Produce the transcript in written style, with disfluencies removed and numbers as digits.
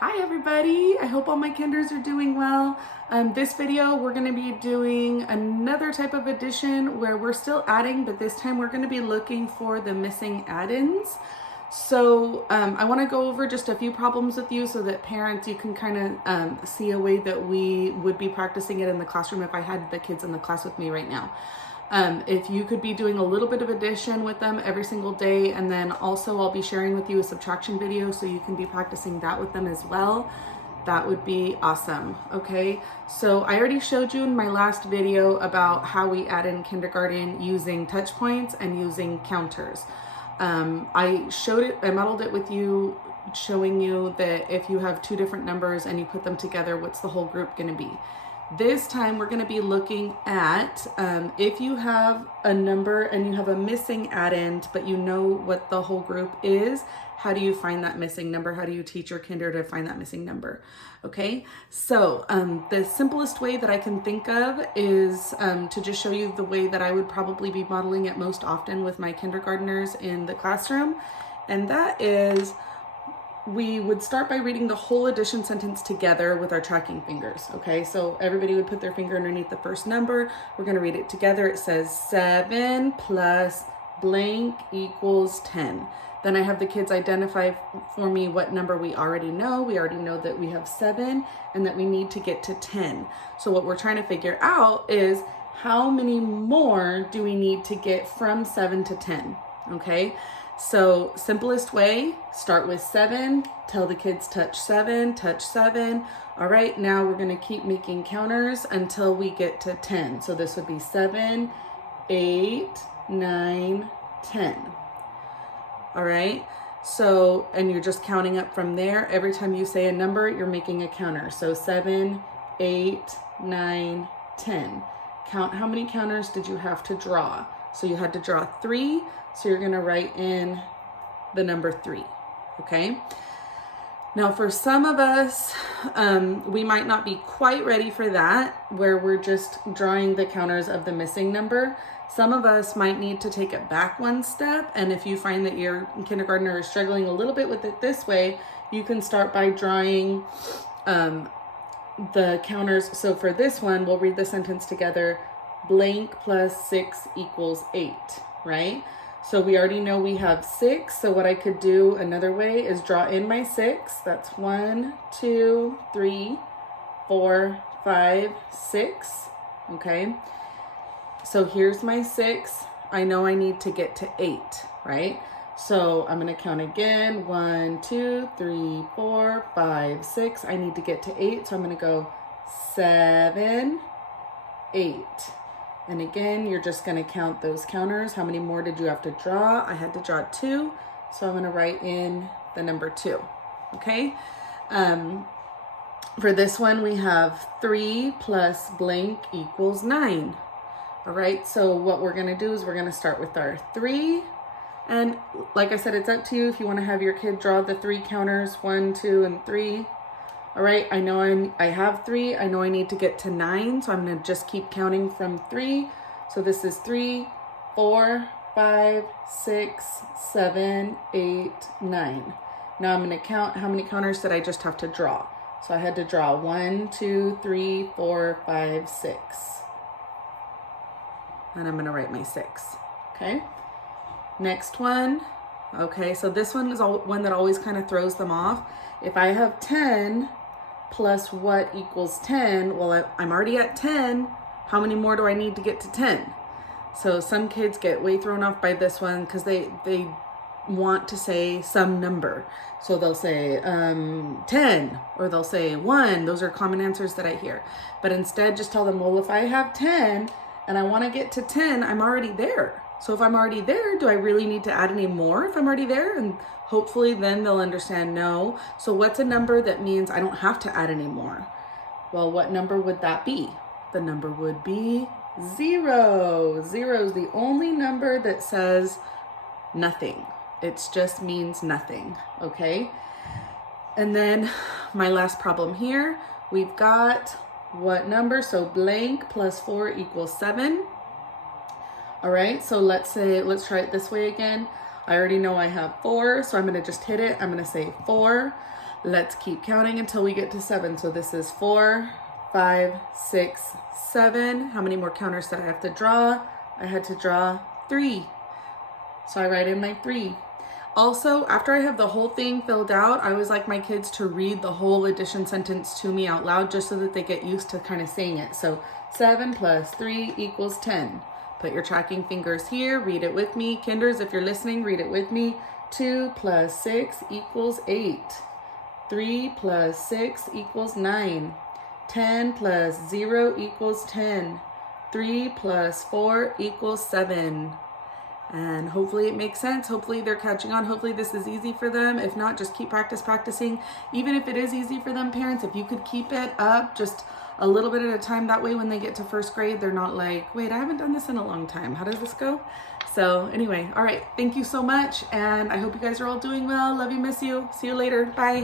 Hi everybody, I hope all my kinders are doing well. This video we're going to be doing another type of addition where we're still adding, but this time we're going to be looking for the missing addends. So I want to go over just a few problems with you so that parents, you can kind of see a way that we would be practicing it in the classroom if I had the kids in the class with me right now. If you could be doing a little bit of addition with them every single day, and then also I'll be sharing with you a subtraction video so you can be practicing that with them as well. That would be awesome. Okay, so I already showed you in my last video about how we add in kindergarten using touch points and using counters. I modeled it with you, showing you that if you have two different numbers and you put them together, what's the whole group going to be? This time we're going to be looking at if you have a number and you have a missing addend, but you know what the whole group is, how do you find that missing number? How do you teach your kinder to find that missing number? Okay, so the simplest way that I can think of is to just show you the way that I would probably be modeling it most often with my kindergartners in the classroom, and that is we would start by reading the whole addition sentence together with our tracking fingers. Okay, so everybody would put their finger underneath the first number. We're going to read it together. It says 7 plus blank equals 10. Then I have the kids identify for me what number we already know. We already know that we have 7 and that we need to get to 10. So what we're trying to figure out is how many more do we need to get from 7 to 10? Okay. So simplest way, start with 7, tell the kids touch 7, touch 7. All right, now we're going to keep making counters until we get to 10. So this would be 7, 8, 9, 10. All right, so, and you're just counting up from there. Every time you say a number, you're making a counter. So 7, 8, 9, 10. Count how many counters did you have to draw. So you had to draw 3. So you're going to write in the number 3, okay? Now for some of us, we might not be quite ready for that, where we're just drawing the counters of the missing number. Some of us might need to take it back one step, and if you find that your kindergartner is struggling a little bit with it this way, you can start by drawing the counters. So for this one, we'll read the sentence together. Blank plus 6 equals 8, right? So we already know we have 6. So what I could do another way is draw in my 6. That's 1, 2, 3, 4, 5, 6. Okay. So here's my 6. I know I need to get to 8, right? So I'm going to count again. 1, 2, 3, 4, 5, 6. I need to get to 8. So I'm going to go 7, 8. And again, you're just going to count those counters. How many more did you have to draw? I had to draw 2. So I'm going to write in the number 2. Okay. For this one, we have 3 plus blank equals 9. All right. So what we're going to do is we're going to start with our 3. And like I said, it's up to you if you want to have your kid draw the 3 counters, 1, 2, and 3. All right, I know I have 3. I know I need to get to 9, so I'm going to just keep counting from 3. So this is 3, 4, 5, 6, 7, 8, 9. Now I'm going to count how many counters did I just have to draw. So I had to draw 1, 2, 3, 4, 5, 6. And I'm going to write my 6. Okay. Next one. Okay, so this one is one that always kind of throws them off. If I have 10 plus what equals 10, well, I'm already at 10. How many more do I need to get to 10? So some kids get way thrown off by this one because they want to say some number. So they'll say 10, or they'll say 1. Those are common answers that I hear. But instead, just tell them, well, if I have 10 and I want to get to 10, I'm already there. So if I'm already there, do I really need to add any more if I'm already there? And hopefully then they'll understand no. So what's a number that means I don't have to add any more? Well, what number would that be? The number would be 0. 0 is the only number that says nothing. It just means nothing, okay? And then my last problem here, we've got what number? So blank plus 4 equals 7. All right, so let's try it this way again. I already know I have 4, so I'm going to just hit it. I'm going to say 4 Let's keep counting until we get to 7. So this is 4, 5, 6, 7. How many more counters did I have to draw? I had to draw 3. So I write in my 3. Also, after I have the whole thing filled out, I always like my kids to read the whole addition sentence to me out loud just so that they get used to kind of saying it. So 7 plus 3 equals 10. Put your tracking fingers here, read it with me. Kinders, if you're listening, read it with me. 2 plus 6 equals 8. 3 plus 6 equals 9. 10 plus 0 equals 10. 3 plus 4 equals 7. And hopefully it makes sense. Hopefully they're catching on. Hopefully this is easy for them. If not, just keep practicing. Even if it is easy for them, parents, if you could keep it up just a little bit at a time, that way when they get to first grade, they're not like, wait, I haven't done this in a long time. How does this go? So anyway, all right. Thank you so much. And I hope you guys are all doing well. Love you, miss you. See you later. Bye.